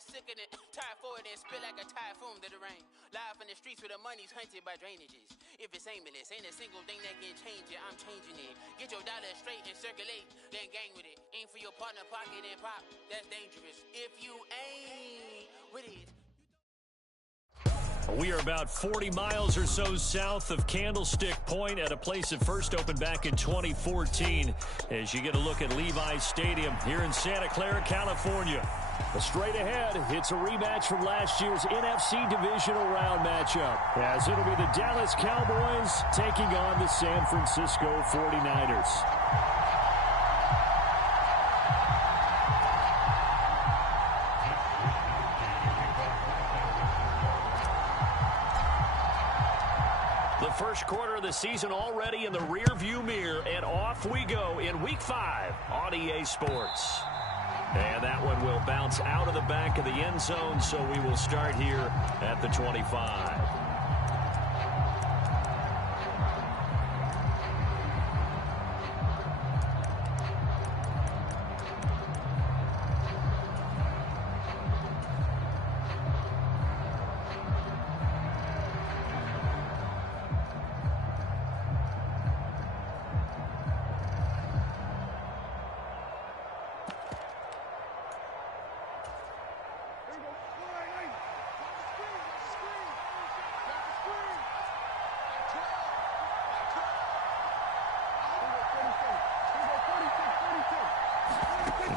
sickening. Tire forward and spill like a typhoon to the rain. Live in the streets where the money's hunted by drainages. If it's aimless, ain't a single thing that can change it. I'm changing it. Get your dollar straight and circulate, then gang with it. Aim for your partner, pocket and pop. That's dangerous. If you ain't with it. We are about 40 miles or so south of Candlestick Point at a place that first opened back in 2014 as you get a look at Levi's Stadium here in Santa Clara, California. But straight ahead, it's a rematch from last year's NFC Divisional Round matchup, as it'll be the Dallas Cowboys taking on the San Francisco 49ers. First quarter of the season already in the rear-view mirror, and off we go in Week 5 on EA Sports. And that one will bounce out of the back of the end zone, so we will start here at the 25.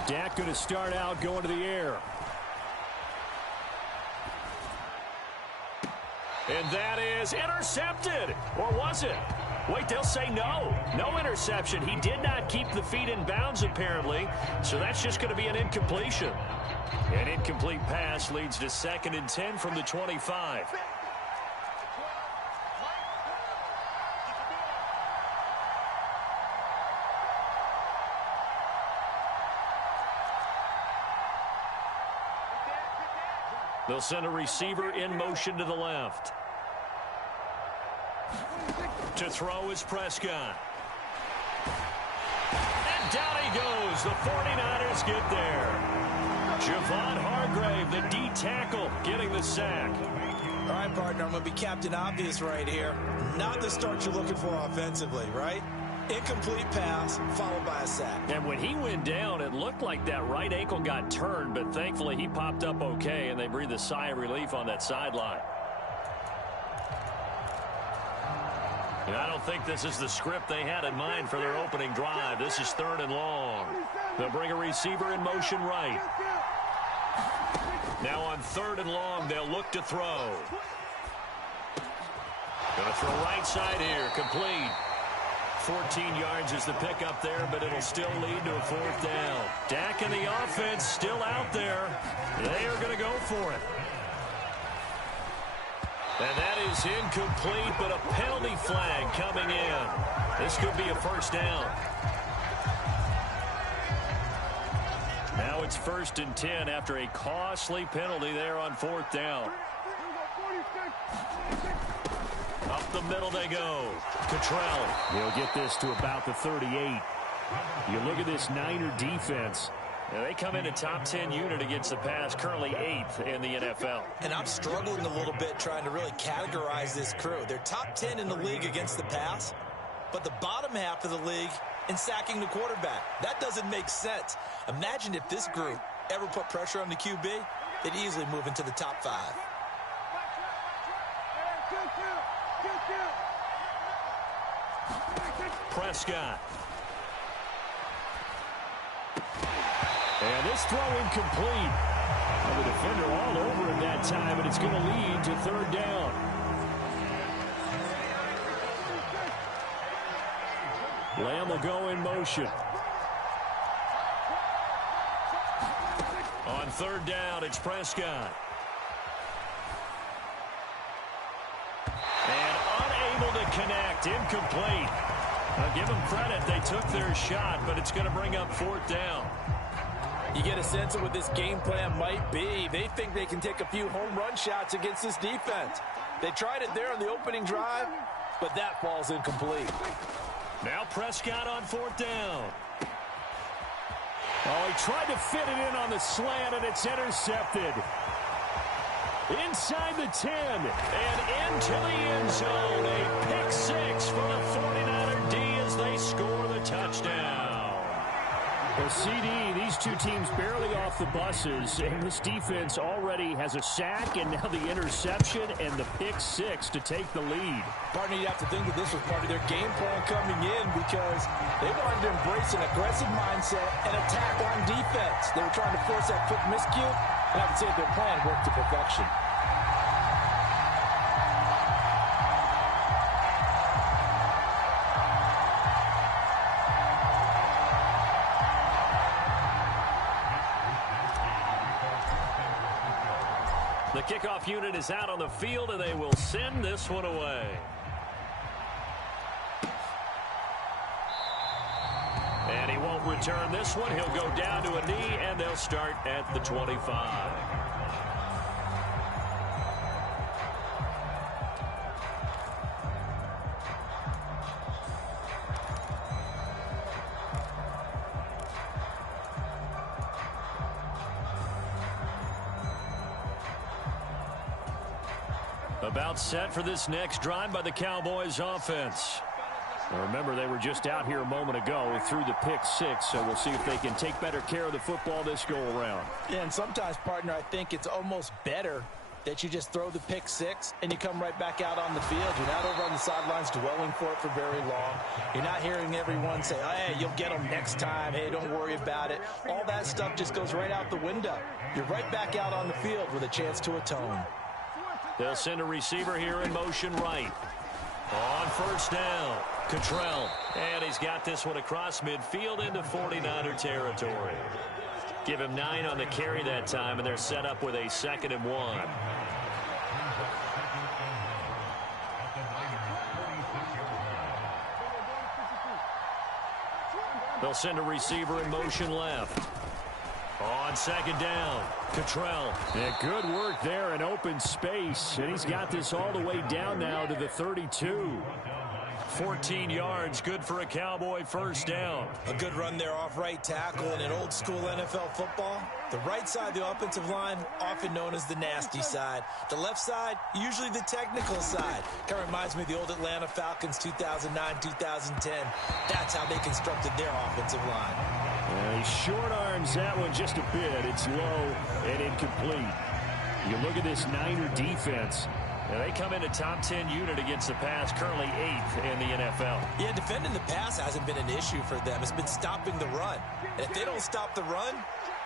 Dak going to start out going to the air. And that is intercepted. Or was it? Wait, they'll say no. No interception. He did not keep the feet in bounds, apparently. So that's just going to be an incompletion. An incomplete pass leads to 2nd and 10 from the 25. They'll send a receiver in motion to the left. To throw is Prescott. And down he goes. The 49ers get there. Javon Hargrave, the D tackle, getting the sack. All right, partner, I'm going to be Captain Obvious right here. Not the start you're looking for offensively, right? Incomplete pass, followed by a sack. And when he went down, it looked like that right ankle got turned, but thankfully he popped up okay, and they breathed a sigh of relief on that sideline. And I don't think this is the script they had in mind for their opening drive. This is 3rd and long. They'll bring a receiver in motion right. Now on 3rd and long, they'll look to throw. Going to throw right side here, complete. 14 yards is the pickup there, but it'll still lead to a 4th down. Dak and the offense still out there. They are going to go for it. And that is incomplete, but a penalty flag coming in. This could be a 1st down. Now it's 1st and 10 after a costly penalty there on 4th down. Up the middle they go. Cottrell. He'll get this to about the 38. You look at this Niner defense. Now they come in a top 10 unit against the pass, currently 8th in the NFL. And I'm struggling a little bit trying to really categorize this crew. They're top 10 in the league against the pass, but the bottom half of the league in sacking the quarterback. That doesn't make sense. Imagine if this group ever put pressure on the QB, they'd easily move into the top 5. Prescott. And this throw incomplete. The defender all over it that time, and it's going to lead to 3rd down. Lamb will go in motion. On 3rd down, it's Prescott. And unable to connect, incomplete. I'll give them credit, they took their shot, but it's going to bring up 4th down. You get a sense of what this game plan might be. They think they can take a few home run shots against this defense. They tried it there on the opening drive, but that falls incomplete. Now Prescott on 4th down. Oh, he tried to fit it in on the slant, and it's intercepted. Inside the 10 and into the end zone. A pick six for the 49er D as they score the touchdown. Well, CD, these two teams barely off the buses, and this defense already has a sack and now the interception and the pick six to take the lead. Partner, you have to think that this was part of their game plan coming in because they wanted to embrace an aggressive mindset and attack on defense. They were trying to force that quick miscue, and I would say their plan worked to perfection. The kickoff unit is out on the field, and they will send this one away. And he won't return this one. He'll go down to a knee, and they'll start at the 25. About set for this next drive by the Cowboys offense. Now remember, they were just out here a moment ago through the pick six, so we'll see if they can take better care of the football this go around. Yeah, and sometimes, partner, I think it's almost better that you just throw the pick six and you come right back out on the field. You're not over on the sidelines dwelling for it for very long. You're not hearing everyone say, oh, hey, you'll get them next time. Hey, don't worry about it. All that stuff just goes right out the window. You're right back out on the field with a chance to atone. They'll send a receiver here in motion right. On first down, Cottrell. And he's got this one across midfield into 49er territory. Give him 9 on the carry that time, and they're set up with a 2nd and 1. They'll send a receiver in motion left. On 2nd down, Cottrell. Yeah, good work there in open space. And he's got this all the way down now to the 32. 14 yards, good for a Cowboy first down. A good run there off right tackle in an old school NFL football. The right side of the offensive line, often known as the nasty side. The left side, usually the technical side. Kind of reminds me of the old Atlanta Falcons 2009-2010. That's how they constructed their offensive line. He short arms that one just a bit. It's low and incomplete. You look at this Niner defense. They come in a top 10 unit against the pass, currently 8th in the NFL. Yeah, defending the pass hasn't been an issue for them. It's been stopping the run. And if they don't stop the run,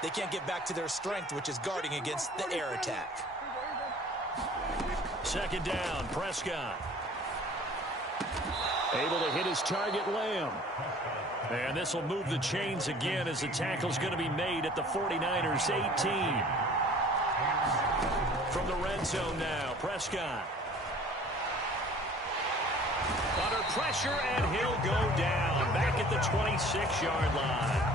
they can't get back to their strength, which is guarding against the air attack. 2nd down, Prescott. Able to hit his target, Lamb. And this will move the chains again as the tackle's going to be made at the 49ers 18. From the red zone now, Prescott. Under pressure, and he'll go down back at the 26-yard line.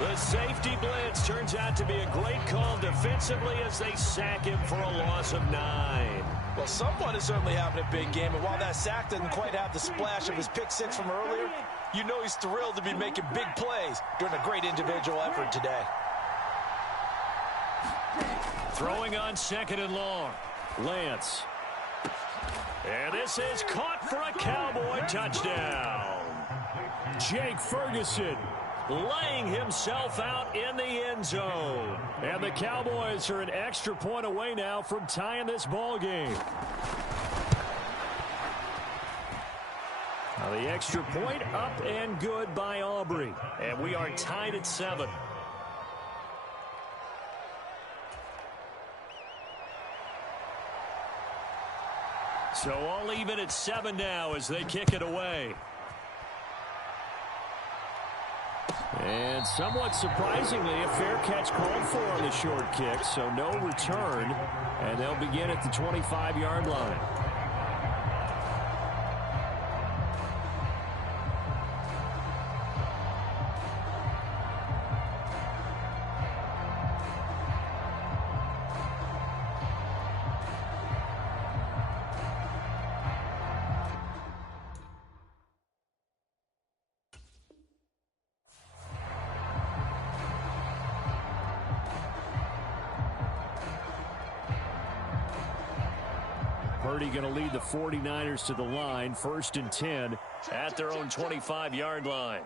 The safety blitz turns out to be a great call defensively as they sack him for a loss of 9. Well, someone is certainly having a big game, and while that sack doesn't quite have the splash of his pick six from earlier, you know he's thrilled to be making big plays during a great individual effort today. Throwing on 2nd and long. Lance. And this is caught for a Cowboy touchdown. Jake Ferguson laying himself out in the end zone. And the Cowboys are an extra point away now from tying this ball game. Now the extra point up and good by Aubrey. And we are tied at 7. So all even at 7 now as they kick it away. And somewhat surprisingly, a fair catch called for on the short kick, so no return, and they'll begin at the 25-yard line. Purdy going to lead the 49ers to the line, 1st and 10 at their own 25-yard line.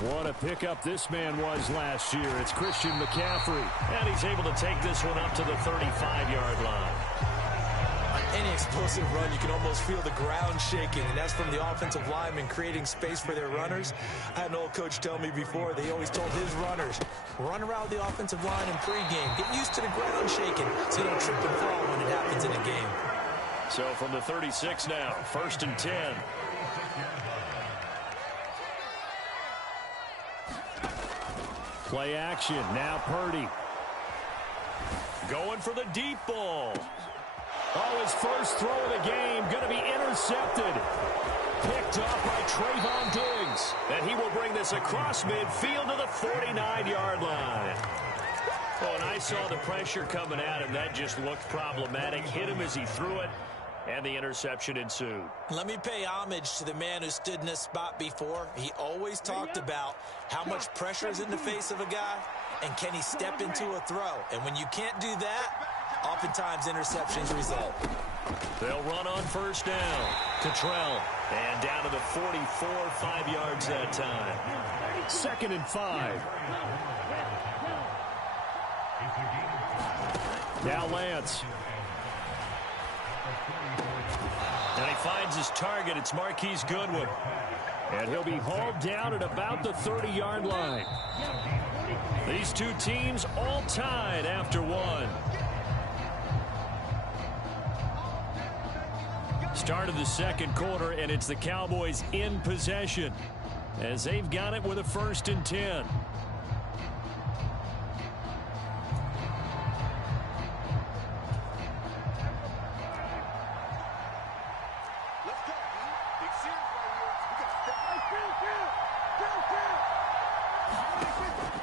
What a pickup this man was last year. It's Christian McCaffrey. And he's able to take this one up to the 35-yard line. On any explosive run, you can almost feel the ground shaking, and that's from the offensive linemen creating space for their runners. I had an old coach tell me before, they always told his runners, run around the offensive line in pregame. Get used to the ground shaking so you don't trip and fall when it happens in a game. So from the 36 now, 1st and 10. Play action. Now Purdy. Going for the deep ball. Oh, his first throw of the game going to be intercepted. Picked up by Trayvon Diggs. And he will bring this across midfield to the 49-yard line. Oh, and I saw the pressure coming at him. That just looked problematic. Hit him as he threw it, and the interception ensued. Let me pay homage to the man who stood in this spot before. He always talked about how much pressure is in the face of a guy, and can he step into a throw. And when you can't do that, oftentimes interceptions result. They'll run on 1st down. Cottrell, and down to the 44, 5 yards that time. 2nd and 5. Now Lance. And he finds his target. It's Marquise Goodwin. And he'll be hauled down at about the 30-yard line. These two teams all tied after one. Start of the 2nd quarter, and it's the Cowboys in possession as they've got it with a 1st and 10.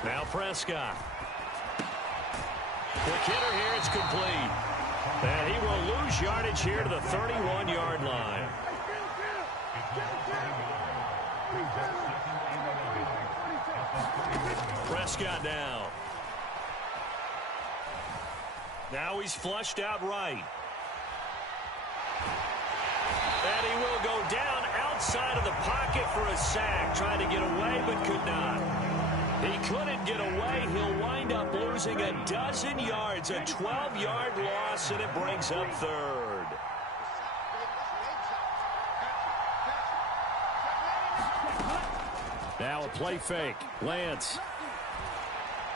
Now Prescott. Quick hitter here, it's complete. And he will lose yardage here to the 31-yard line. Prescott now. Now he's flushed out right. And he will go down outside of the pocket for a sack. Trying to get away, but could not. He couldn't get away. He'll wind up losing a dozen yards, a 12-yard loss, and it brings up 3rd. Now a play fake. Lance.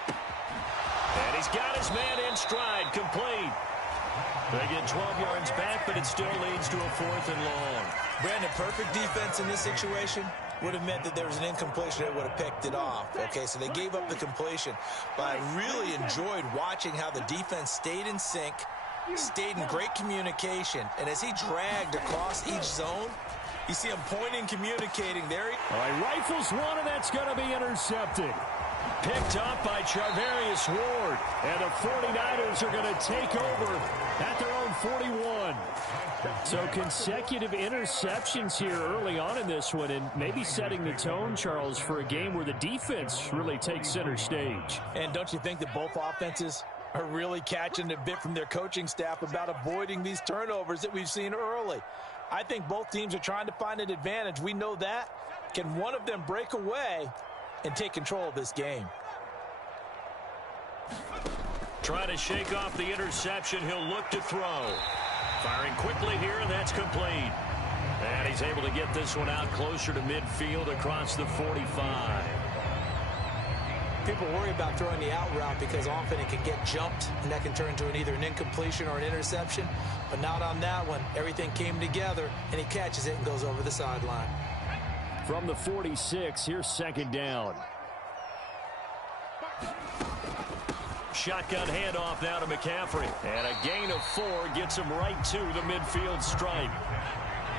And he's got his man in stride, complete. They get 12 yards back, but it still leads to a 4th and long. Brandon, perfect defense in this situation would have meant that there was an incompletion that would have picked it off. Okay, so they gave up the completion. But I really enjoyed watching how the defense stayed in sync, stayed in great communication. And as he dragged across each zone, you see him pointing, communicating there. All right, rifles one, and that's going to be intercepted. Picked up by Charvarius Ward. And the 49ers are going to take over at their own 41. So consecutive interceptions here early on in this one, and maybe setting the tone, Charles, for a game where the defense really takes center stage. And don't you think that both offenses are really catching a bit from their coaching staff about avoiding these turnovers that we've seen early? I think both teams are trying to find an advantage. We know that. Can one of them break away and take control of this game? Trying to shake off the interception. He'll look to throw. Firing quickly here, and that's complete. And he's able to get this one out closer to midfield across the 45. People worry about throwing the out route because often it can get jumped, and that can turn into either an incompletion or an interception. But not on that one. Everything came together, and he catches it and goes over the sideline. From the 46, here's 2nd down. Shotgun handoff now to McCaffrey. And a gain of 4 gets him right to the midfield stripe.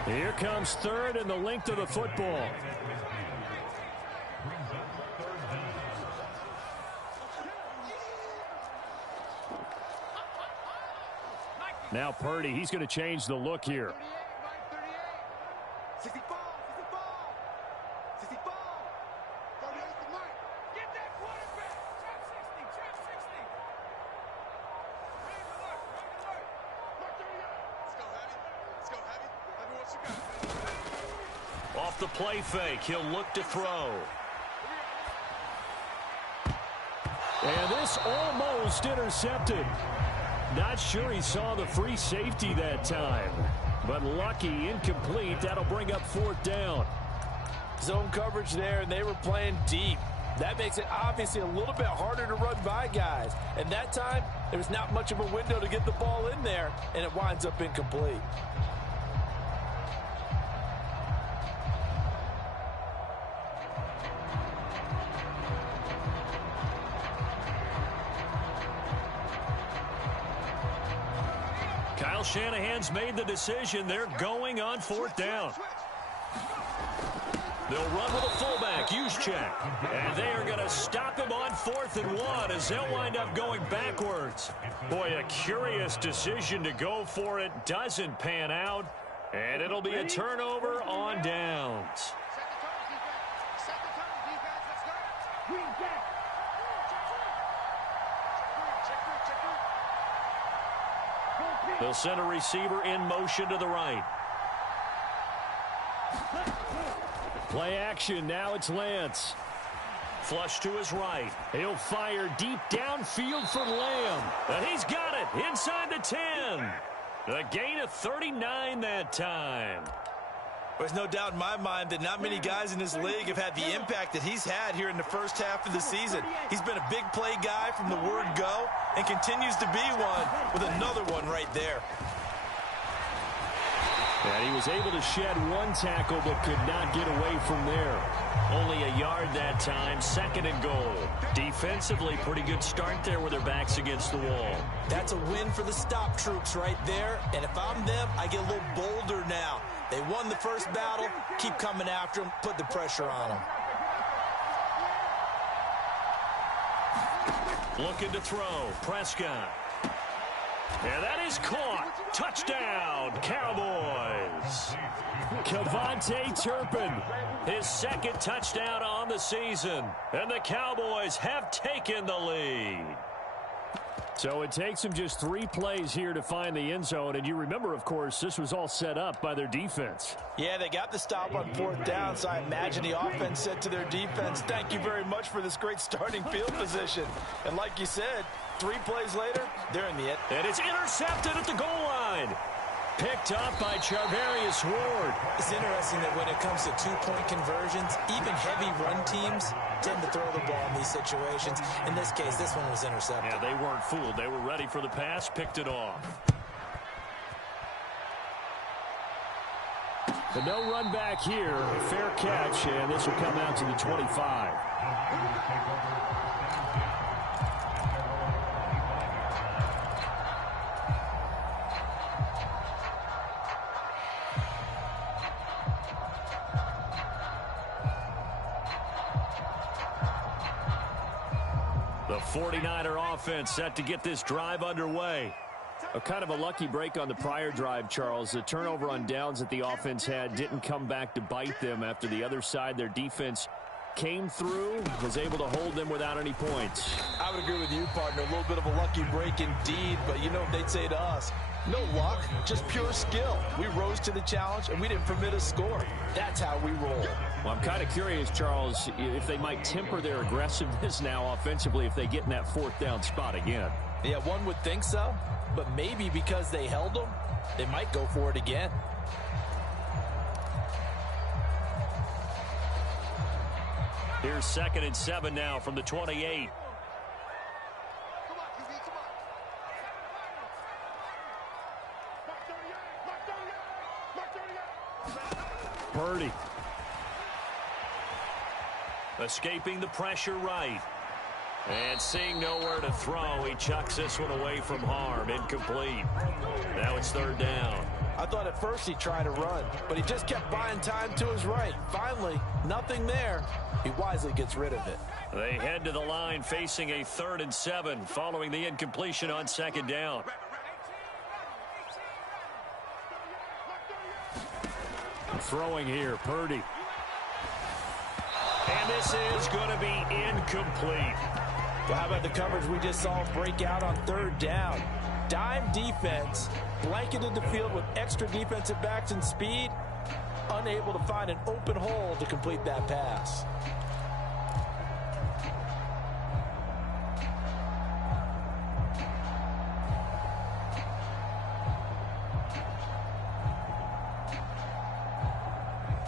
Here comes 3rd and the length of the football. Now Purdy, he's going to change the look here. Off the play fake, he'll look to throw. And this almost intercepted. Not sure he saw the free safety that time. But lucky, incomplete. That'll bring up 4th down. Zone coverage there, and they were playing deep. That makes it obviously a little bit harder to run by guys. And that time, there was not much of a window to get the ball in there, and it winds up incomplete. Kyle Shanahan's made the decision. They're going on 4th down. They'll run with a fullback, Juszczyk. And they are going to stop him on 4th and 1 as they'll wind up going backwards. Boy, a curious decision to go for it. Doesn't pan out. And it'll be a turnover on downs. They'll send a receiver in motion to the right. Play action. Now it's Lance. Flush to his right. He'll fire deep downfield for Lamb. And he's got it inside the 10. A gain of 39 that time. There's no doubt in my mind that not many guys in this league have had the impact that he's had here in the first half of the season. He's been a big play guy from the word go and continues to be one with another one right there. And he was able to shed one tackle but could not get away from there. Only a yard that time, 2nd and goal. Defensively, pretty good start there with their backs against the wall. That's a win for the stop troops right there. And if I'm them, I get a little bolder now. They won the first battle. Keep coming after them. Put the pressure on them. Looking to throw. Prescott. And that is caught. Touchdown, Cowboys. KaVontae Turpin. His 2nd touchdown on the season. And the Cowboys have taken the lead. So it takes him just 3 plays here to find the end zone. And you remember, of course, this was all set up by their defense. Yeah, they got the stop on 4th down, so I imagine the offense said to their defense, thank you very much for this great starting field position. And like you said, 3 plays later, they're in the end. And it's intercepted at the goal line. Picked up by Charvarius Ward. It's interesting that when it comes to 2-point conversions, even heavy run teams tend to throw the ball in these situations. In this case, this one was intercepted. Yeah, they weren't fooled. They were ready for the pass, picked it off. But no run back here. Fair catch, and this will come out to the 25. The 49er offense set to get this drive underway. A kind of a lucky break on the prior drive, Charles. The turnover on downs that the offense had didn't come back to bite them after the other side. Their defense came through, was able to hold them without any points. I would agree with you, partner. A little bit of a lucky break indeed, but you know what they'd say to us? No luck, just pure skill. We rose to the challenge, and we didn't permit a score. That's how we roll. Well, I'm kind of curious, Charles, if they might temper their aggressiveness now offensively if they get in that 4th down spot again. Yeah, one would think so, but maybe because they held them, they might go for it again. Here's 2nd and 7 now from the 28. Purdy. Escaping the pressure right. And seeing nowhere to throw, he chucks this one away from harm. Incomplete. Now it's 3rd down. I thought at first he'd try to run, but he just kept buying time to his right. Finally, nothing there. He wisely gets rid of it. They head to the line facing a 3rd and 7 following the incompletion on 2nd down. Throwing here, Purdy. And this is going to be incomplete. Well, how about the coverage we just saw break out on 3rd down? Dime defense, blanketed the field with extra defensive backs and speed. unable to find an open hole to complete that pass.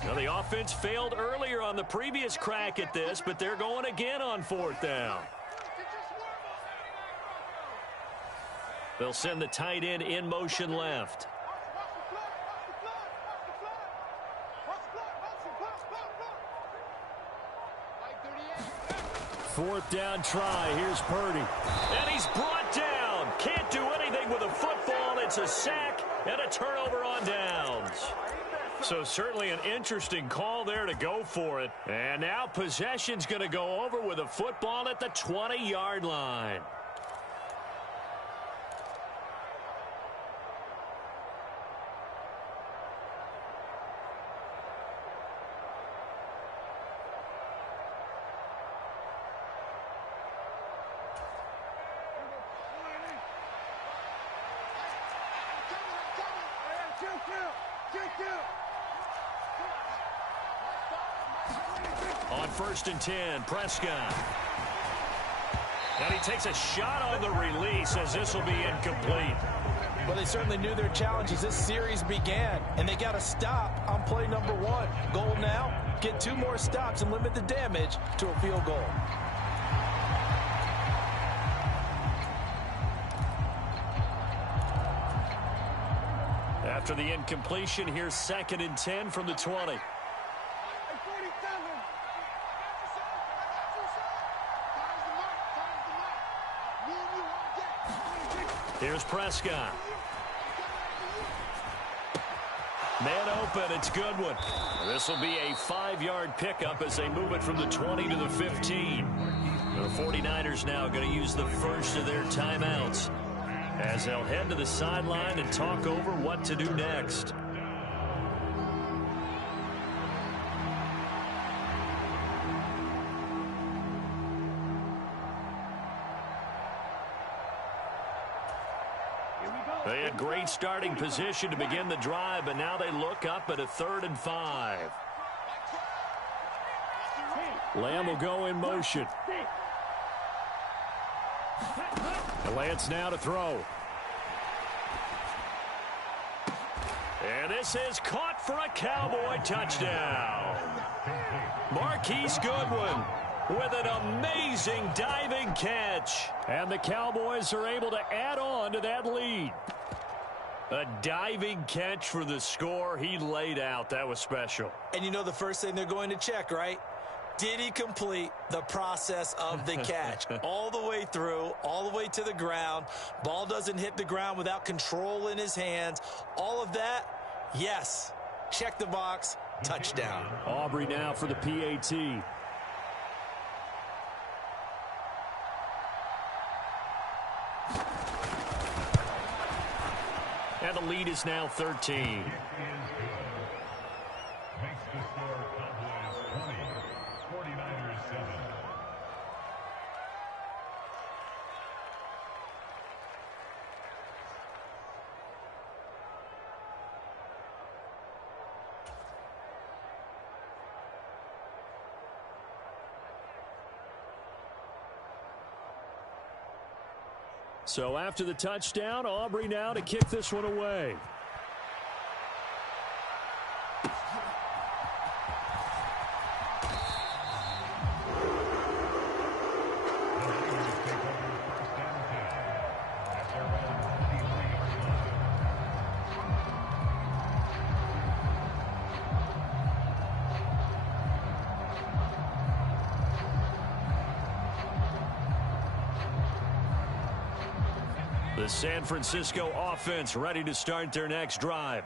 Now, the offense failed earlier on the previous crack at this, but they're going again on 4th down. They'll send the tight end in motion left. Fourth down try. Here's Purdy. And he's brought down. Can't do anything with a football. It's a sack and a turnover on downs. So certainly an interesting call there to go for it. And now possession's going to go over with a football at the 20-yard line. On 1st and 10, Prescott. And he takes a shot on the release as this will be incomplete. Well, they certainly knew their challenge as this series began, and they got to stop on play number 1. Goal now, get 2 more stops and limit the damage to a field goal. After the incompletion, here's 2nd and 10 from the 20. Here's Prescott. Man open, it's Goodwin. This will be a 5-yard pickup as they move it from the 20 to the 15. The 49ers now going to use the first of their timeouts as they'll head to the sideline and talk over what to do next. They had great starting position to begin the drive, but now they look up at a 3rd and 5. Lamb will go in motion. Lance now to throw. And this is caught for a Cowboy touchdown. Marquise Goodwin with an amazing diving catch. And the Cowboys are able to add on to that lead. A diving catch for the score. He laid out. That was special. And you know the first thing they're going to check, right? Did he complete the process of the catch? All the way through, all the way to the ground. Ball doesn't hit the ground without control in his hands. All of that, yes. Check the box, touchdown. Aubrey now for the PAT. And the lead is now 13. So after the touchdown, Aubrey now to kick this one away. The San Francisco offense ready to start their next drive.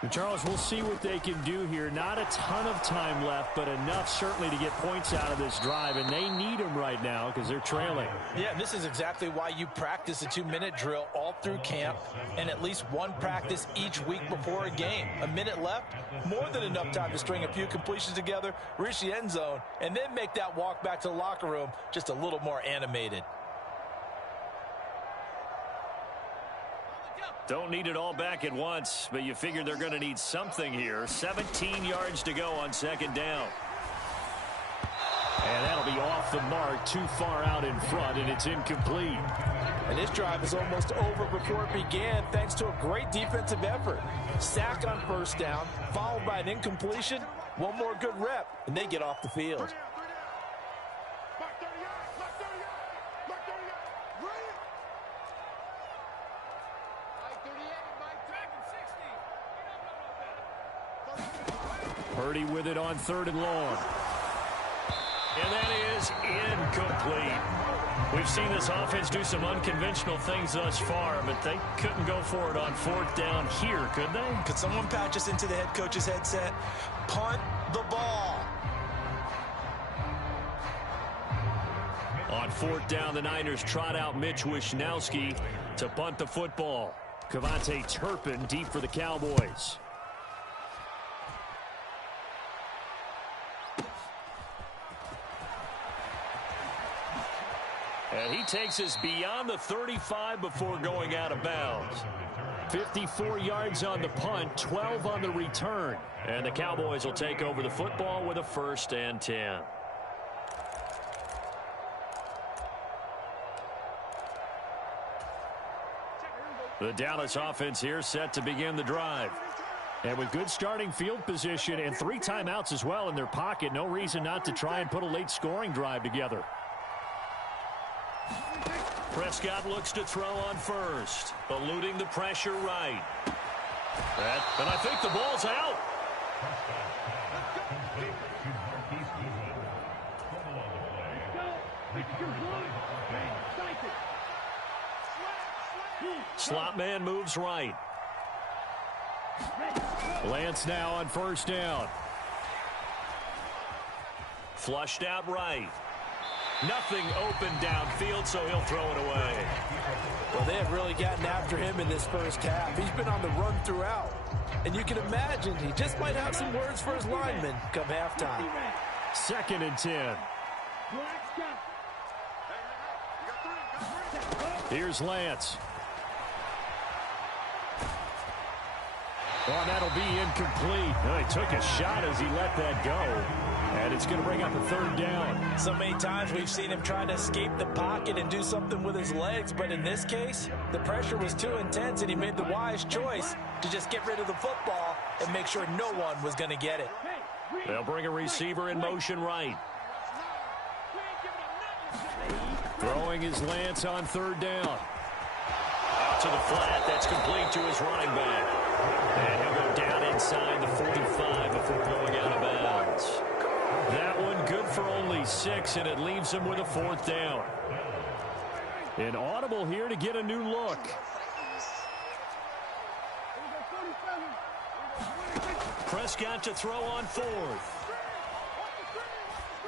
And Charles, we'll see what they can do here. Not a ton of time left, but enough certainly to get points out of this drive, and they need them right now because they're trailing. Yeah, this is exactly why you practice a 2-minute drill all through camp and at least one practice each week before a game. A minute left, more than enough time to string a few completions together, reach the end zone, and then make that walk back to the locker room just a little more animated. Don't need it all back at once, but you figure they're going to need something here. 17 yards to go on second down. And that'll be off the mark, too far out in front, and it's incomplete. And this drive is almost over before it began, thanks to a great defensive effort. Sack on first down, followed by an incompletion. One more good rep, and they get off the field. Purdy with it on 3rd and long. And that is incomplete. We've seen this offense do some unconventional things thus far, but they couldn't go for it on 4th down here, could they? Could someone patch us into the head coach's headset? Punt the ball. On 4th down, the Niners trot out Mitch Wishnowsky to punt the football. Kevontae Turpin deep for the Cowboys. And he takes us beyond the 35 before going out of bounds. 54 yards on the punt, 12 on the return. And the Cowboys will take over the football with a 1st and 10. The Dallas offense here set to begin the drive. And with good starting field position and 3 timeouts as well in their pocket, no reason not to try and put a late scoring drive together. Prescott looks to throw on first, eluding the pressure right. And I think the ball's out. Slot man moves right. Lance now on 1st down. Flushed out right. Nothing open downfield, so he'll throw it away. Well, they have really gotten after him in this first half. He's been on the run throughout. And you can imagine he just might have some words for his linemen come halftime. 2nd and 10. Here's Lance. Oh, that'll be incomplete. Oh, he took a shot as he let that go. And it's going to bring up a 3rd down. So many times we've seen him try to escape the pocket and do something with his legs. But in this case, the pressure was too intense, and he made the wise choice to just get rid of the football and make sure no one was going to get it. They'll bring a receiver in motion right. Throwing his Lance on 3rd down. Out to the flat. That's complete to his running back. And he'll go down inside the 45 before going out of bounds. That one good for only 6, and it leaves him with a 4th down. An audible here to get a new look. Prescott to throw on 4th.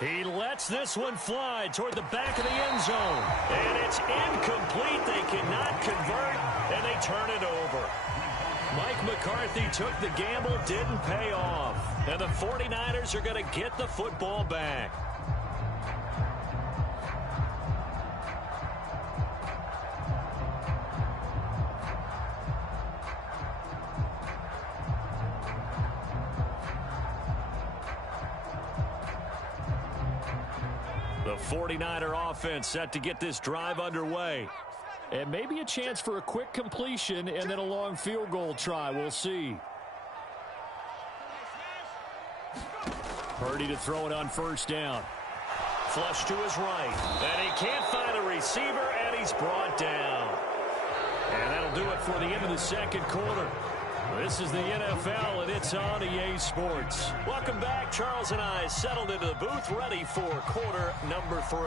He lets this one fly toward the back of the end zone. And it's incomplete. They cannot convert, and they turn it over. Mike McCarthy took the gamble, didn't pay off. And the 49ers are going to get the football back. The 49er offense set to get this drive underway. And maybe a chance for a quick completion and then a long field goal try. We'll see. Purdy to throw it on 1st down. Flush to his right. And he can't find a receiver, and he's brought down. And that'll do it for the end of the 2nd quarter. This is the NFL, and it's on EA Sports. Welcome back. Charles and I settled into the booth, ready for quarter number 3.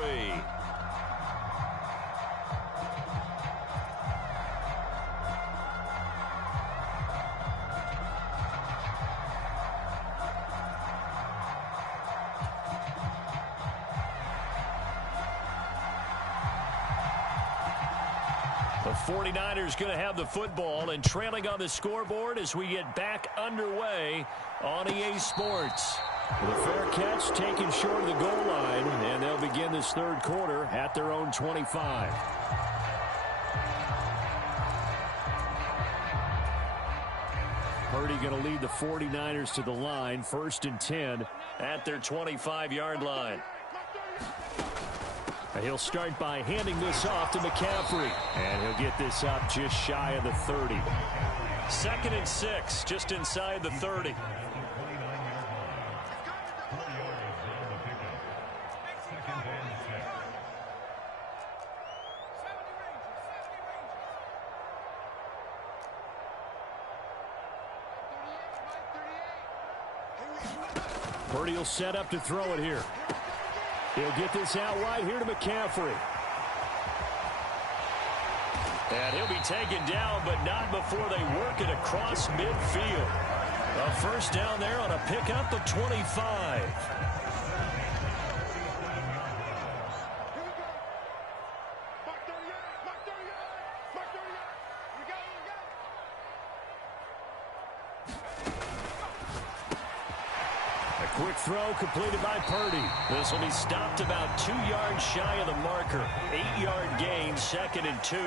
The 49ers going to have the football and trailing on the scoreboard as we get back underway on EA Sports. The fair catch taken short of the goal line, and they'll begin this 3rd quarter at their own 25. Purdy going to lead the 49ers to the line, 1st and 10 at their 25-yard line. He'll start by handing this off to McCaffrey, and he'll get this up just shy of the 30. 2nd and 6, just inside the 30. Purdy will set up to throw it here. He'll get this out wide here to McCaffrey. And he'll be taken down, but not before they work it across midfield. A first down there on a pickup of 25. Quick throw completed by Purdy. This will be stopped about 2 yards shy of the marker. 8-yard gain, 2nd and 2.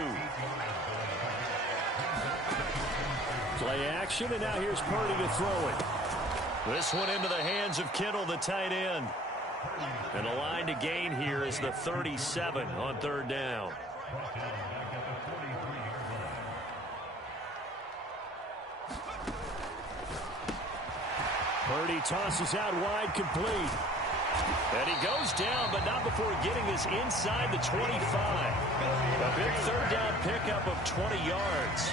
Play action, and now here's Purdy to throw it. This one into the hands of Kittle, the tight end. And the line to gain here is the 37 on 3rd down. Purdy tosses out wide, complete. And he goes down, but not before getting this inside the 25. A big 3rd down pickup of 20 yards.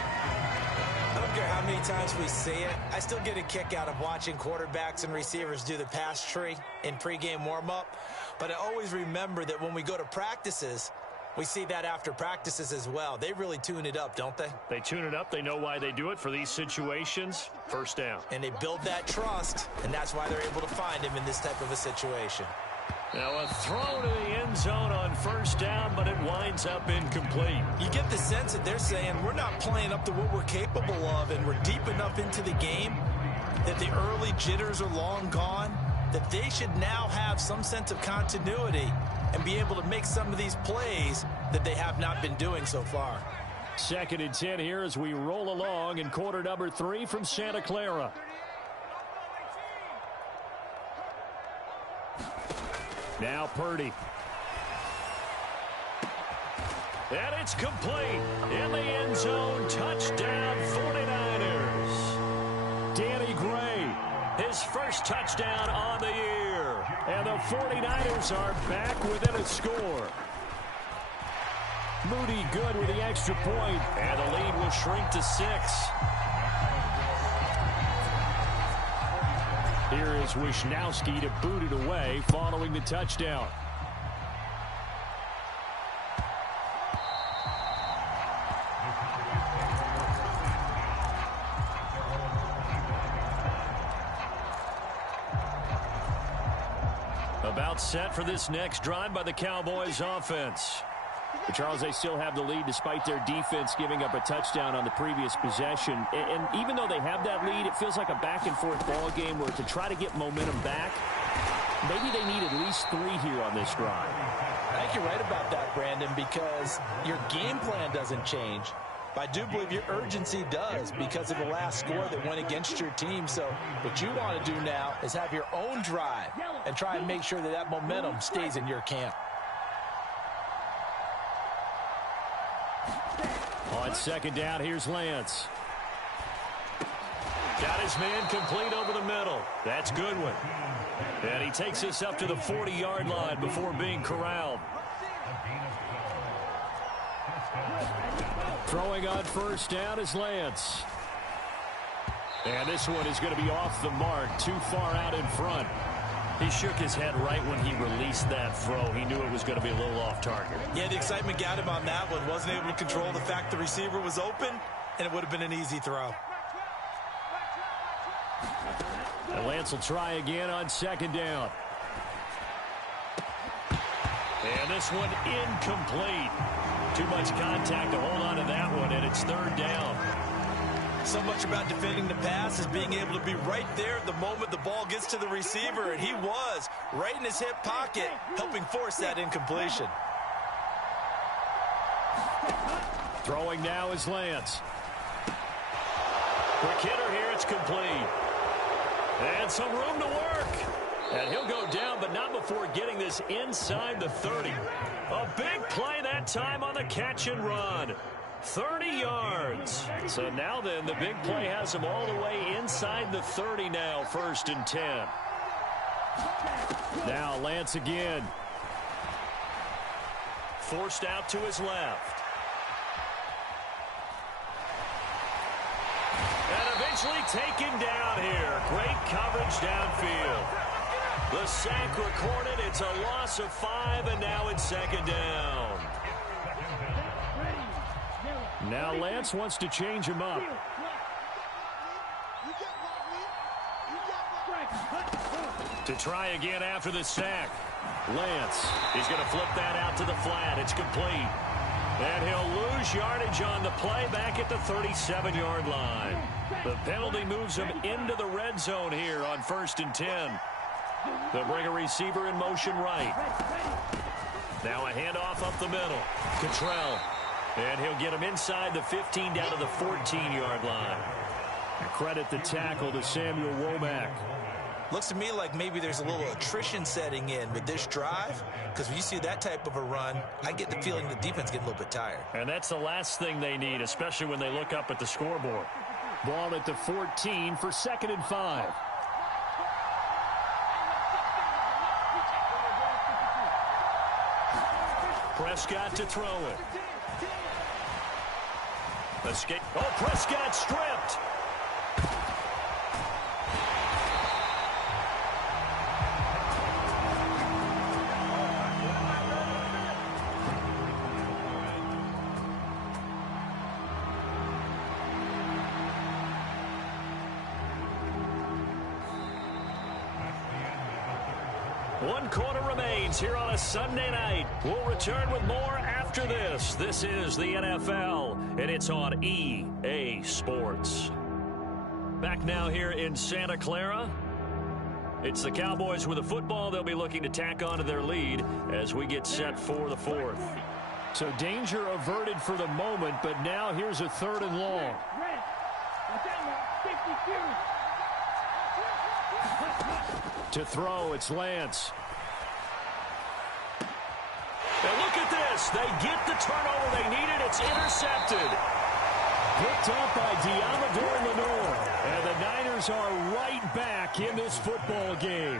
I don't care how many times we see it. I still get a kick out of watching quarterbacks and receivers do the pass tree in pregame warm-up. But I always remember that when we go to practices, we see that after practices as well. They really tune it up, don't they? They tune it up. They know why they do it for these situations. First down. And they build that trust, and that's why they're able to find him in this type of a situation. Now a throw to the end zone on 1st down, but it winds up incomplete. You get the sense that they're saying we're not playing up to what we're capable of, and we're deep enough into the game that the early jitters are long gone, that they should now have some sense of continuity and be able to make some of these plays that they have not been doing so far. 2nd and 10 here as we roll along in quarter number 3 from Santa Clara. Now Purdy. And it's complete. In the end zone, touchdown 49ers. Danny Gray. His first touchdown on the year. And the 49ers are back within a score. Moody good with the extra point. And the lead will shrink to 6. Here is Wisnowski to boot it away following the touchdown. About set for this next drive by the Cowboys offense. But Charles, they still have the lead despite their defense giving up a touchdown on the previous possession. And even though they have that lead, it feels like a back-and-forth ball game where to try to get momentum back, maybe they need at least 3 here on this drive. I think you're right about that, Brandon, because your game plan doesn't change. But I do believe your urgency does because of the last score that went against your team. So what you want to do now is have your own drive and try and make sure that that momentum stays in your camp. On 2nd down, here's Lance. Got his man complete over the middle. That's Goodwin. And he takes us up to the 40-yard line before being corralled. Throwing on 1st down is Lance. And this one is going to be off the mark, too far out in front. He shook his head right when he released that throw. He knew it was going to be a little off target. Yeah, the excitement got him on that one. Wasn't able to control the fact the receiver was open, and it would have been an easy throw. And Lance will try again on 2nd down. And this one incomplete. Too much contact to hold on to that one, and it's 3rd down. So much about defending the pass is being able to be right there at the moment the ball gets to the receiver, and he was right in his hip pocket, helping force that incompletion. Throwing now is Lance. Quick hitter here, it's complete. And some room to work. And he'll go down, but not before getting this inside the 30. A big play that time on the catch and run. 30 yards. So now then, the big play has him all the way inside the 30 now, 1st and 10. Now Lance again. Forced out to his left. And eventually taken down here. Great coverage downfield. The sack recorded. It's a loss of 5, and now it's 2nd down. Now Lance wants to change him up. To try again after the sack. Lance, he's going to flip that out to the flat. It's complete. And he'll lose yardage on the play back at the 37-yard line. The penalty moves him into the red zone here on 1st and 10. They'll bring a receiver in motion right. Now a handoff up the middle. Cottrell. And he'll get him inside the 15 down to the 14-yard line. And credit the tackle to Samuel Womack. Looks to me like maybe there's a little attrition setting in with this drive, because when you see that type of a run, I get the feeling the defense getting a little bit tired. And that's the last thing they need, especially when they look up at the scoreboard. Ball at the 14 for 2nd and 5. Prescott to throw it. Escape. Oh, Prescott stripped. One quarter remains here on a Sunday night. We'll return with more after this. This is the NFL, and it's on EA Sports. Back now here in Santa Clara. It's the Cowboys with the football. They'll be looking to tack on to their lead as we get set for the 4th. So danger averted for the moment, but now here's a 3rd and long. To throw, it's Lance. And look at this. They get the turnover they needed. It's intercepted. Picked up by Diamador Lenore. And the Niners are right back in this football game.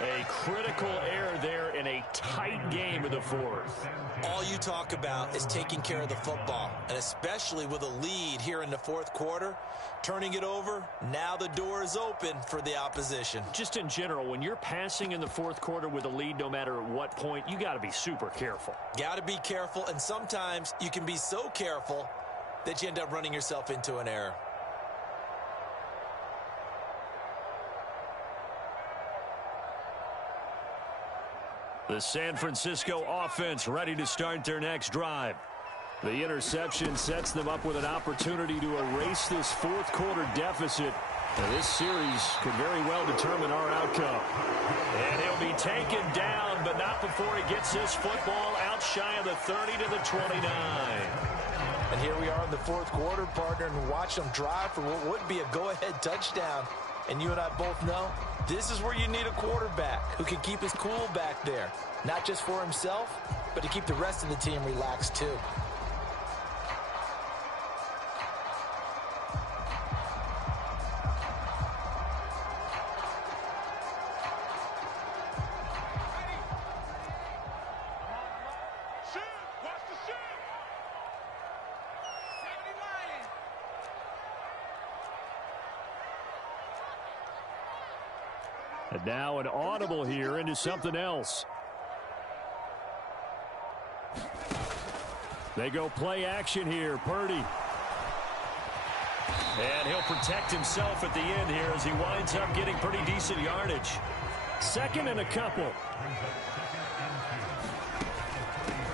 A critical error there in a tight game of the 4th. All you talk about is taking care of the football, and especially with a lead here in the 4th quarter, turning it over, now the door is open for the opposition. Just in general, when you're passing in the 4th quarter with a lead, no matter at what point, you got to be super careful. Got to be careful, and sometimes you can be so careful that you end up running yourself into an error. The San Francisco offense ready to start their next drive. The interception sets them up with an opportunity to erase this 4th quarter deficit. Now, this series could very well determine our outcome. And he'll be taken down, but not before he gets this football out shy of the 30 to the 29. And here we are in the 4th quarter, partner, and watch them drive for what would be a go-ahead touchdown. And you and I both know this is where you need a quarterback who can keep his cool back there. Not just for himself, but to keep the rest of the team relaxed too. And now an audible here into something else. They go play action here. Purdy. And he'll protect himself at the end here as he winds up getting pretty decent yardage. 2nd and a couple.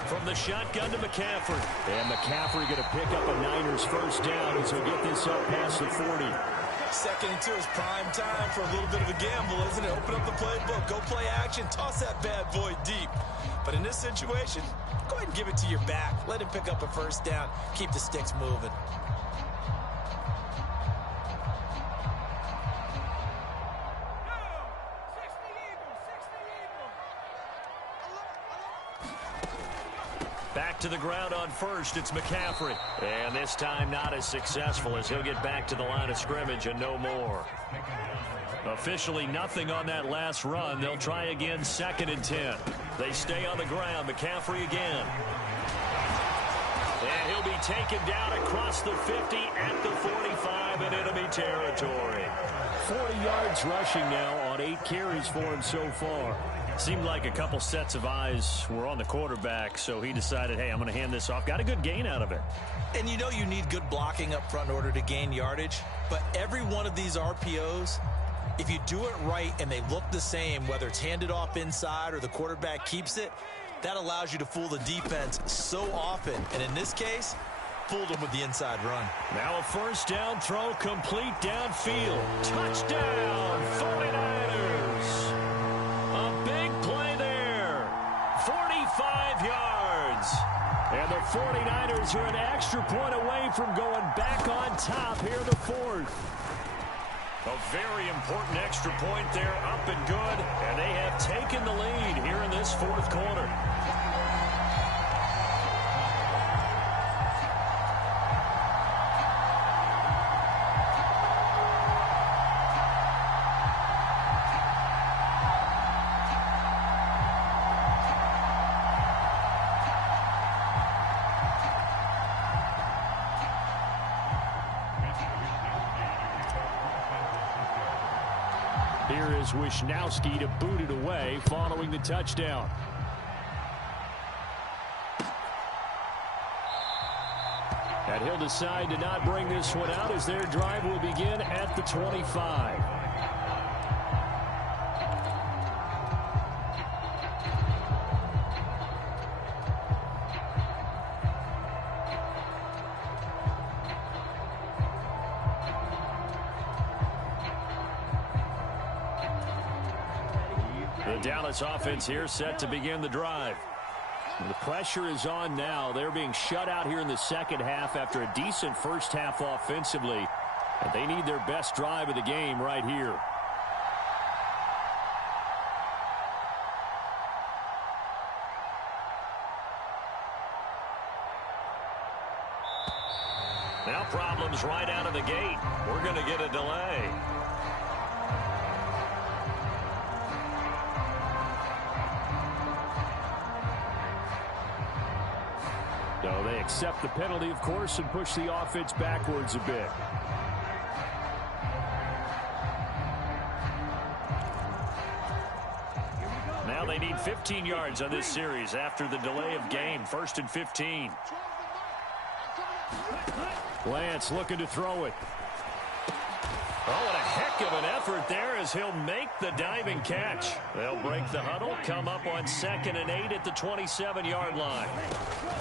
From the shotgun to McCaffrey. And McCaffrey going to pick up a Niners 1st down as he'll get this up past the 40. 2nd and 2 is prime time for a little bit of a gamble, isn't it? Open up the playbook, go play action, toss that bad boy deep. But in this situation, go ahead and give it to your back. Let him pick up a 1st down. Keep the sticks moving. to the ground on first. It's McCaffrey. And this time not as successful as he'll get back to the line of scrimmage and no more. Officially nothing on that last run. They'll try again, 2nd and 10. They stay on the ground. McCaffrey again. And he'll be taken down across the 50 at the 45 in enemy territory. 40 yards rushing now on 8 carries for him so far. Seemed like a couple sets of eyes were on the quarterback, so he decided, hey, I'm going to hand this off. Got a good gain out of it. And you know you need good blocking up front in order to gain yardage, but every one of these RPOs, if you do it right and they look the same, whether it's handed off inside or the quarterback keeps it, that allows you to fool the defense so often. And in this case, fooled them with the inside run. Now a first down throw complete downfield. Touchdown, 49ers. A big play there. 45 yards. And the 49ers are an extra point away from going back on top here in the 4th. A very important extra point there, up and good, and they have taken the lead here in this 4th quarter. Here is Wisnowski to boot it away following the touchdown. And he'll decide to not bring this one out as their drive will begin at the 25. The Dallas offense here set to begin the drive. The pressure is on now. They're being shut out here in the second half after a decent first half offensively. And they need their best drive of the game right here. Now problems right out of the gate. We're going to get a delay. So they accept the penalty, of course, and push the offense backwards a bit. Now they need 15 yards on this series after the delay of game. 1st and 15. Lance looking to throw it. Oh, what a heck of an effort there as he'll make the diving catch. They'll break the huddle, come up on 2nd and 8 at the 27-yard line.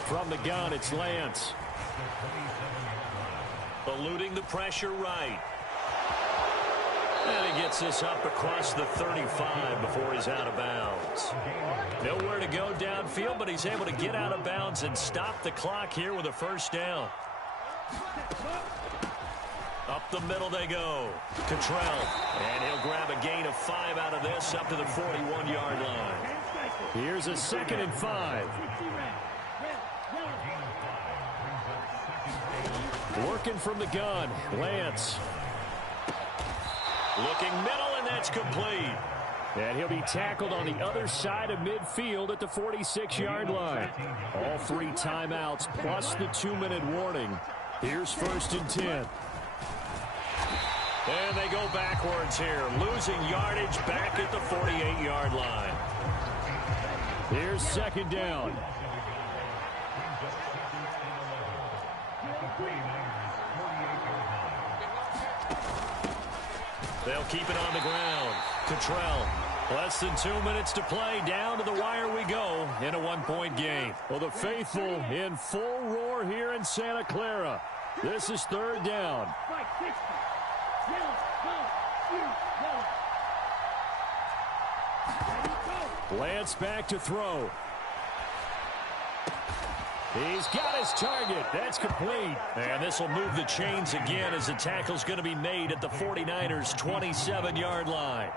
From the gun, it's Lance. Eluding the pressure right. And he gets this up across the 35 before he's out of bounds. Nowhere to go downfield, but he's able to get out of bounds and stop the clock here with a first down. Up the middle they go. Cottrell. And he'll grab a gain of 5 out of this up to the 41-yard line. Here's a 2nd and 5. Working from the gun. Lance. Looking middle, and that's complete. And he'll be tackled on the other side of midfield at the 46-yard line. All 3 timeouts plus the 2-minute warning. Here's 1st and 10. And they go backwards here, losing yardage back at the 48-yard line. Here's 2nd down. They'll keep it on the ground. Cottrell. Less than 2 minutes to play. Down to the wire we go in a 1-point game. Well, the faithful in full roar here in Santa Clara. This is 3rd down. Lance back to throw. He's got his target. That's complete. And this will move the chains again as the tackle's going to be made at the 49ers' 27-yard line.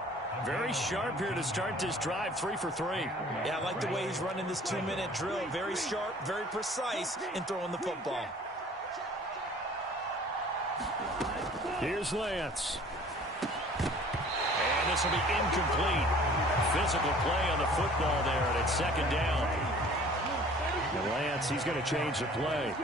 Very sharp here to start this drive, 3 for 3. Yeah, I like the way he's running this 2-minute drill. Very sharp, very precise in throwing the football. Here's Lance. And this will be incomplete. Physical play on the football there, and it's second down. And Lance, he's going to change the play.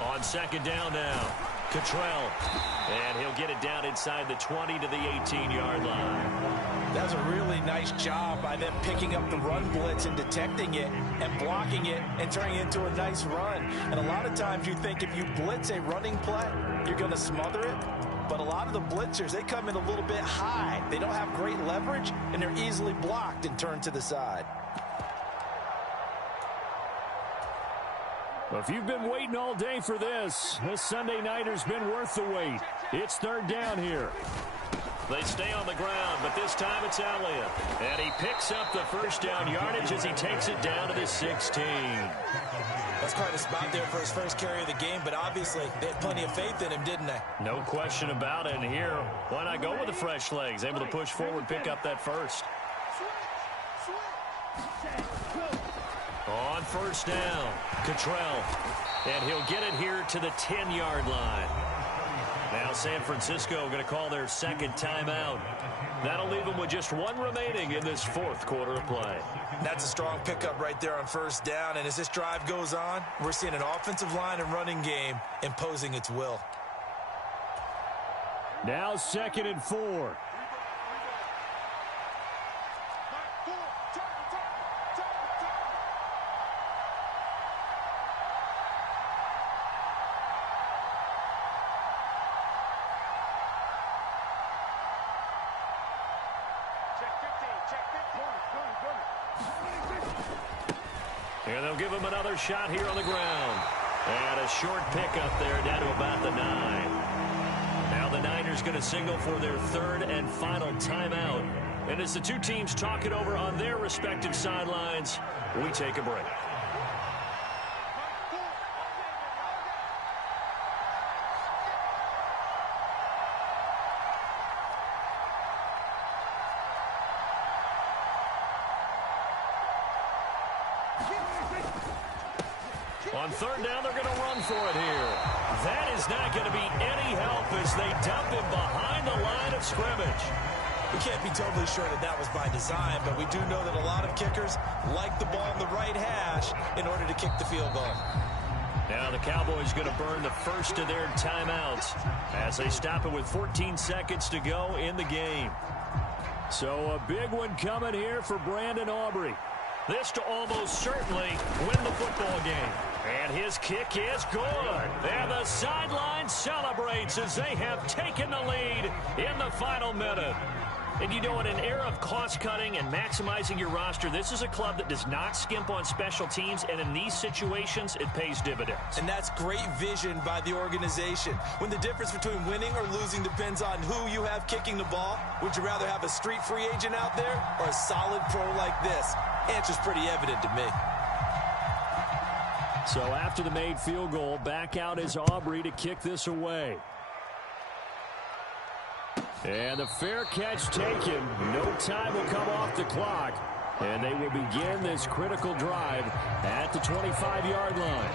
On second down now, Cottrell. And he'll get it down inside the 20 to the 18-yard line. That's a really nice job by them picking up the run blitz and detecting it and blocking it and turning it into a nice run. And a lot of times you think if you blitz a running play, you're going to smother it. But a lot of the blitzers, they come in a little bit high. They don't have great leverage, and they're easily blocked and turned to the side. Well, if you've been waiting all day for this Sunday nighter's been worth the wait. It's third down here. They stay on the ground, but this time it's Elliott. And he picks up the first down yardage as he takes it down to the 16. That's quite a spot there for his first carry of the game, but obviously they had plenty of faith in him, didn't they? No question about it. And here, why not go with the fresh legs? Able to push forward, pick up that first. On first down, Cottrell. And he'll get it here to the 10-yard line. Now San Francisco going to call their second timeout. That'll leave them with just one remaining in this fourth quarter of play. That's a strong pickup right there on first down. And as this drive goes on, we're seeing an offensive line and running game imposing its will. Now 2nd and 4. And they'll give him another shot here on the ground. And a short pickup there down to about the 9. Now the Niners going to signal for their third and final timeout. And as the two teams talk it over on their respective sidelines, we take a break. On third down, they're going to run for it here. That is not going to be any help as they dump him behind the line of scrimmage. We can't be totally sure that that was by design, but we do know that a lot of kickers like the ball in the right hash in order to kick the field goal. Now the Cowboys going to burn the first of their timeouts as they stop it with 14 seconds to go in the game. So a big one coming here for Brandon Aubrey. This to almost certainly win the football game. And his kick is good. And the sideline celebrates as they have taken the lead in the final minute. And you know, in an era of cost-cutting and maximizing your roster, this is a club that does not skimp on special teams, and in these situations, it pays dividends. And that's great vision by the organization. When the difference between winning or losing depends on who you have kicking the ball, would you rather have a street free agent out there or a solid pro like this? Answer's pretty evident to me. So after the made field goal, back out is Aubrey to kick this away. And the fair catch taken. No time will come off the clock. And they will begin this critical drive at the 25-yard line.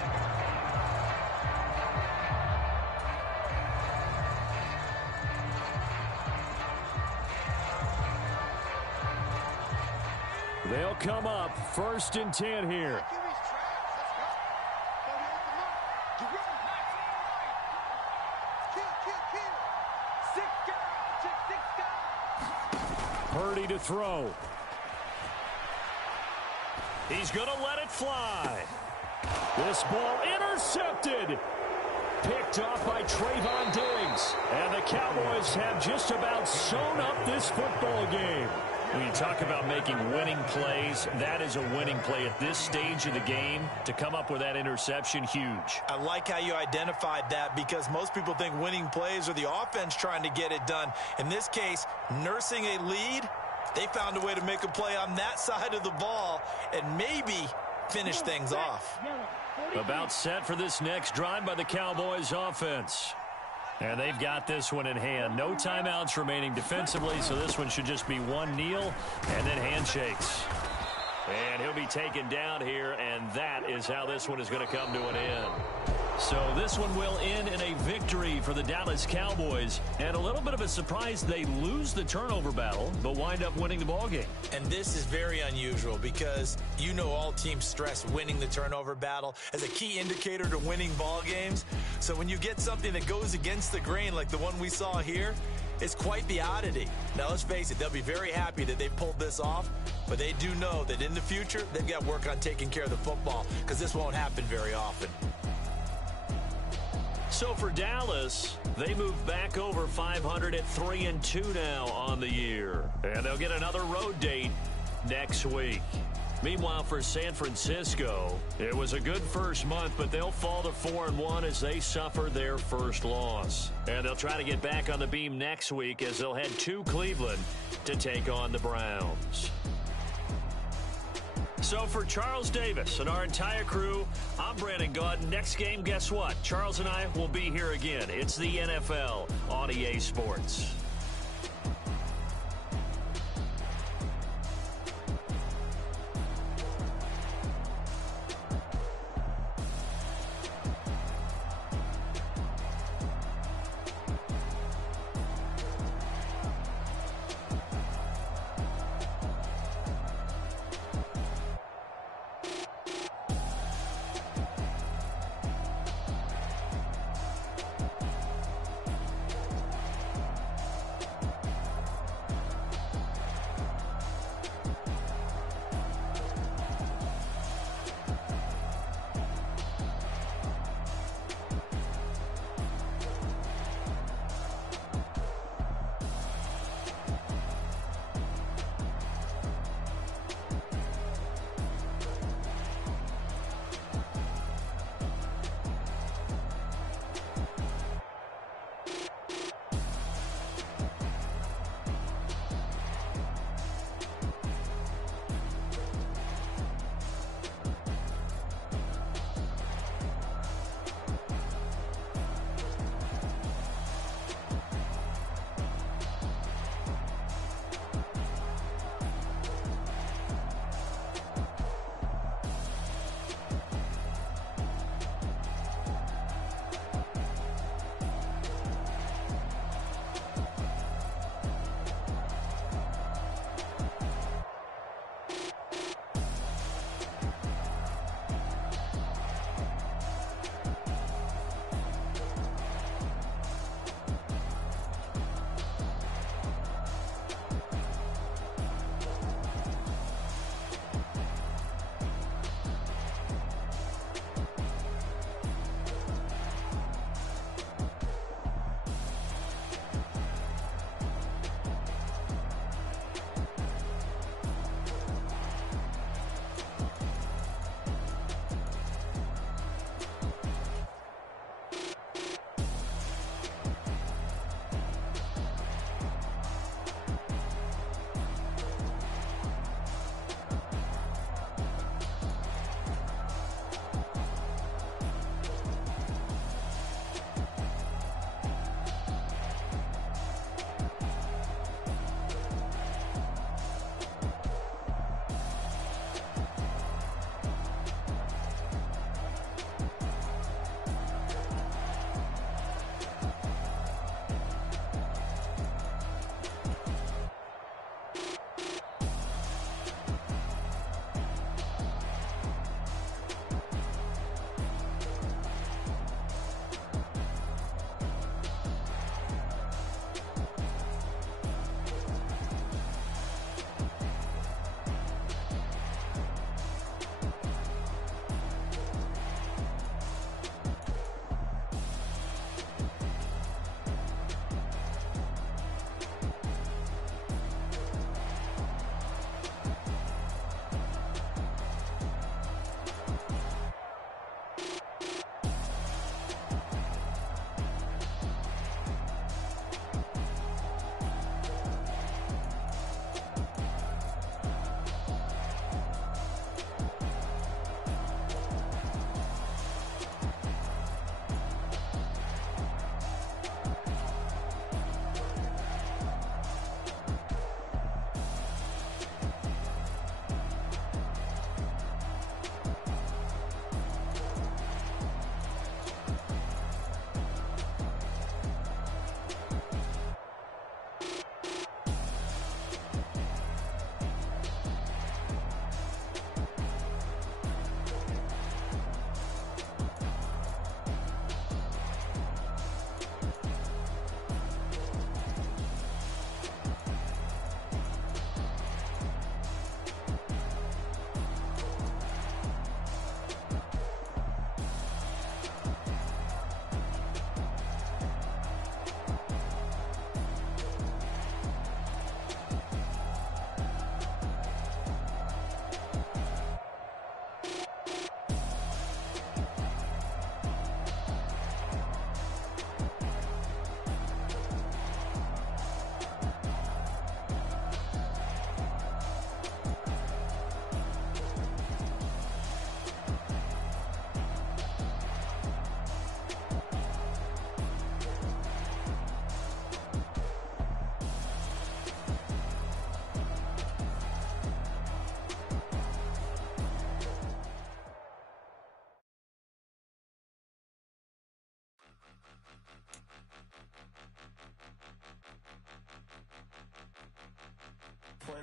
They'll come up 1st and 10 here. Purdy to throw. He's going to let it fly. This ball intercepted. Picked off by Trayvon Diggs. And the Cowboys have just about sewn up this football game. When you talk about making winning plays, that is a winning play at this stage of the game. To come up with that interception, huge. I like how you identified that because most people think winning plays are the offense trying to get it done. In this case, nursing a lead, they found a way to make a play on that side of the ball and maybe finish things off. About set for this next drive by the Cowboys offense. And they've got this one in hand. No timeouts remaining defensively, so this one should just be one kneel and then handshakes. And he'll be taken down here, and that is how this one is going to come to an end. So this one will end in a victory for the Dallas Cowboys. And a little bit of a surprise, they lose the turnover battle, but wind up winning the ballgame. And this is very unusual because you know all teams stress winning the turnover battle as a key indicator to winning ball games. So when you get something that goes against the grain like the one we saw here, it's quite the oddity. Now, let's face it, they'll be very happy that they pulled this off, but they do know that in the future, they've got to work on taking care of the football because this won't happen very often. So for Dallas, they move back over 500 at 3-2 now on the year. And they'll get another road date next week. Meanwhile, for San Francisco, it was a good first month, but they'll fall to 4-1 as they suffer their first loss. And they'll try to get back on the beam next week as they'll head to Cleveland to take on the Browns. So for Charles Davis and our entire crew, I'm Brandon Gaudin. Next game, guess what? Charles and I will be here again. It's the NFL on EA Sports.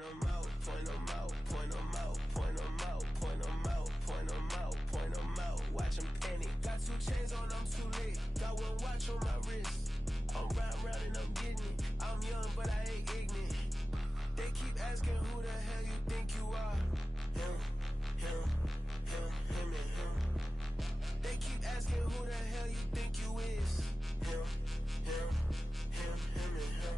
them out, point them out, point them out, point them out, point them out, point them out, point them out. Watch them panic. Got 2 chains on, I'm too late. Got 1 watch on my wrist. I'm round and I'm getting it. I'm young, but I ain't ignorant. They keep asking who the hell you think you are. Him, him, him, him, and him. They keep asking who the hell you think you is. Him, him, him, him, and him.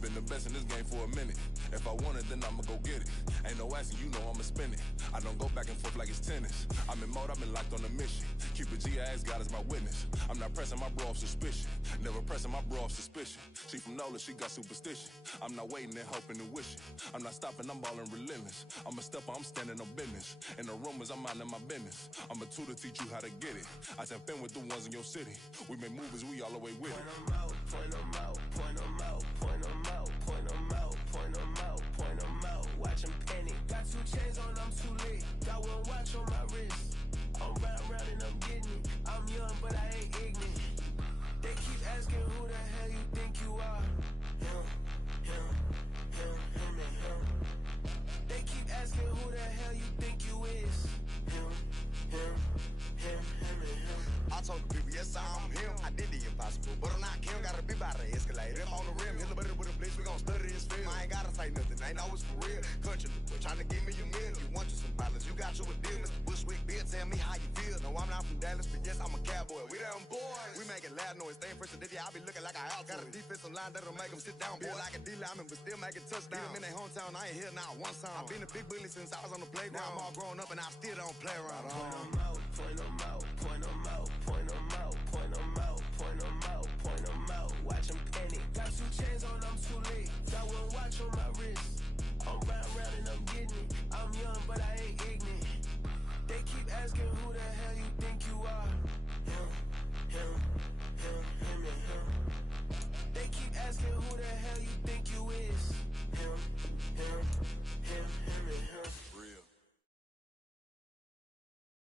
Been the best in this game for a minute. If I want it, then I'ma go get it. Ain't no asking, you know I'ma spend it. I don't go back and forth like it's tennis. I'm in mode, I've been locked on a mission. Keep a G, I ask God as my witness. I'm not pressing my bro off suspicion. Never pressing my bro off suspicion. She from Nola, she got superstition. I'm not waiting and hoping and wishing. I'm not stopping, I'm balling relentless. I'm a stepper, I'm standing on business. In the rumors, I'm minding my business. I'm a tutor, teach you how to get it. I tap in with the ones in your city. We make movies, we all the way with it. Point them out, point them out, point them out, point them out, point them out, point them out, point them out. Watch them panic. Got 2 chains on, I'm too late. Got 1 watch on my wrist. I'm round and I'm getting it. I'm young, but I ain't ignorant. They keep asking who the hell you think you are. Him, him, him, him, and him. They keep asking who the hell you think you is. Him, him, him, him, and him. I told the people, yes, I'm him. I did the impossible, but I'm not Kim. Gotta be by the escalator. Him on the rim, hit the butter with a blitz. We gon' study his film. I ain't gotta say nothing, ain't always for real. Country, trying to give me a meal. You want you some pilots, you got you a deal. Mr. Bushwick, Bill, tell me how you feel. No, I'm not from Dallas, but yes, I'm a cowboy. We them boys. We making loud noise. Staying fresh to I be looking like a house. Got a defensive line that'll make them sit down. Boy, like a D-lineman, but still making touchdowns. Them in their hometown, I ain't here now one time. I been a big bully since I was on the playground. Now I'm all grown up and I still don't play around. Point them out, point them out, point them out, point them out, point them out, point them out, point them out. Watch them panic. Got 2 chains on, I'm too late. Got 1 watch on my wrist. I'm round and I'm getting it. I'm young, but I ain't ignorant. They keep asking who the hell you think you are. Him, him, him, him, and him. They keep asking who the hell you think you is. Him, him,